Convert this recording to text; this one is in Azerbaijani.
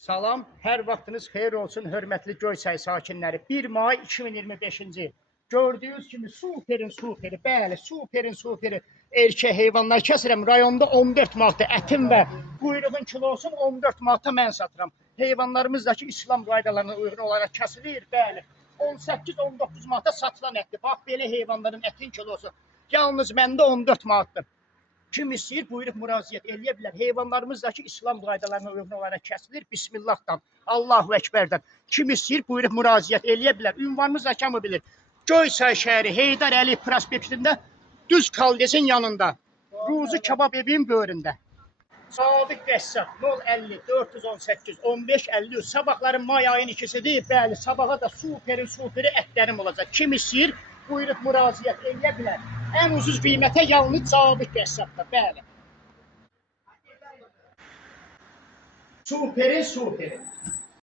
Salam, hər vaxtınız xeyir olsun, hörmətli Göyçay sakinləri. 1 may 2025-ci il. Gördüyünüz kimi superi, bəli, superi erkək heyvanlar kəsirəm. Rayonda 14 manatda ətim və quyruğun kilosun 14 manata mən satıram. Heyvanlarımız da ki, İslam qaydalarına uyğun olaraq kəsilir, bəli. 18-19 manata satılan ətdir. Bax, belə heyvanların ətin kilosu yalnız məndə 14 manatdır. Kim istəyir, buyurub müraciət eləyə bilər. Heyvanlarımız da ki, İslam qaydalarına uyğun olaraq kəsilir. Bismillahdan, Allahu Əkbərdən. Kim istəyir, buyurub müraciət eləyə bilər. Ünvanımız da kimi bilir. Göyçay şəhəri Heydər Əliyev prospektində, düz Kaldesin yanında. Ruzi Kebab evinin böyründə. Sadiq Qəssab 050 418 15 53. Sabahların may ayın 2-sidir. Bəli, sabaha da superi ətlərim olacaq. Kim istəyir, buyurub müraciət eləyə bilər. Ən ucuz qiymətə yalnız Sadiq Qəssabda, bəli. Superi.